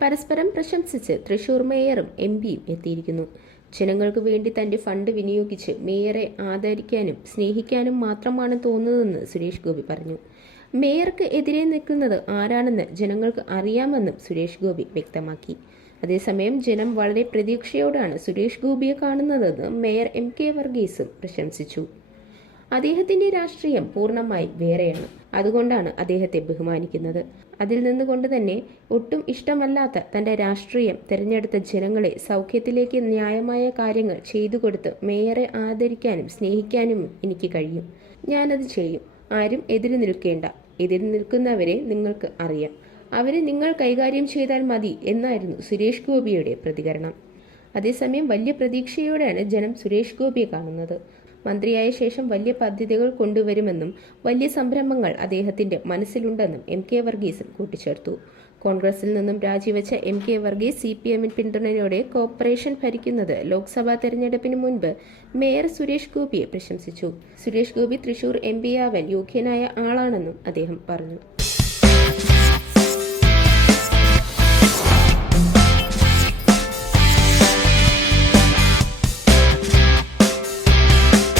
പരസ്പരം പ്രശംസിച്ച് തൃശൂർ മേയറും എം പിയും എത്തിയിരിക്കുന്നു. ജനങ്ങൾക്ക് വേണ്ടി തന്റെ ഫണ്ട് വിനിയോഗിച്ച് മേയറെ ആദരിക്കാനും സ്നേഹിക്കാനും മാത്രമാണ് തോന്നുന്നതെന്ന് സുരേഷ് ഗോപി പറഞ്ഞു. മേയർക്ക് എതിരെ നിൽക്കുന്നത് ആരാണെന്ന് ജനങ്ങൾക്ക് അറിയാമെന്നും സുരേഷ് ഗോപി വ്യക്തമാക്കി. അതേസമയം ജനം വളരെ പ്രതീക്ഷയോടാണ് സുരേഷ് ഗോപിയെ കാണുന്നതെന്ന് മേയർ എം കെ വർഗീസും പ്രശംസിച്ചു. അദ്ദേഹത്തിന്റെ രാഷ്ട്രീയം പൂർണമായി വേറെയാണ്. അതുകൊണ്ടാണ് അദ്ദേഹത്തെ ബഹുമാനിക്കുന്നത്. അതിൽ നിന്നുകൊണ്ട് തന്നെ ഒട്ടും ഇഷ്ടമല്ലാത്ത തന്റെ രാഷ്ട്രീയം തെരഞ്ഞെടുത്ത ജനങ്ങളെ സൗഖ്യത്തിലേക്ക് ന്യായമായ കാര്യങ്ങൾ ചെയ്തു കൊടുത്ത് മേയറെ ആദരിക്കാനും സ്നേഹിക്കാനും എനിക്ക് കഴിയും. ഞാനത് ചെയ്യും. ആരും എതിര് നിൽക്കേണ്ട. എതിര് നിൽക്കുന്നവരെ നിങ്ങൾക്ക് അറിയാം. അവരെ നിങ്ങൾ കൈകാര്യം ചെയ്താൽ മതി എന്നായിരുന്നു സുരേഷ് ഗോപിയുടെ പ്രതികരണം. അതേസമയം വലിയ പ്രതീക്ഷയോടെയാണ് ജനം സുരേഷ് ഗോപിയെ കാണുന്നത്. മന്ത്രിയായ ശേഷം വലിയ പദ്ധതികൾ കൊണ്ടുവരുമെന്നും വലിയ സംരംഭങ്ങൾ അദ്ദേഹത്തിന്റെ മനസ്സിലുണ്ടെന്നും എം കെ വർഗീസ് കൂട്ടിച്ചേർത്തു. കോൺഗ്രസിൽ നിന്നും രാജിവെച്ച M K Varghese C P എമ്മിൻ പിന്തുണയോടെ കോർപ്പറേഷൻ ഭരിക്കുന്നത് ലോക്സഭാ തെരഞ്ഞെടുപ്പിന് മുൻപ് മേയർ സുരേഷ് ഗോപിയെ പ്രശംസിച്ചു. സുരേഷ് ഗോപി തൃശൂർ എം പിയാവാൻ യോഗ്യനായ ആളാണെന്നും അദ്ദേഹം പറഞ്ഞു.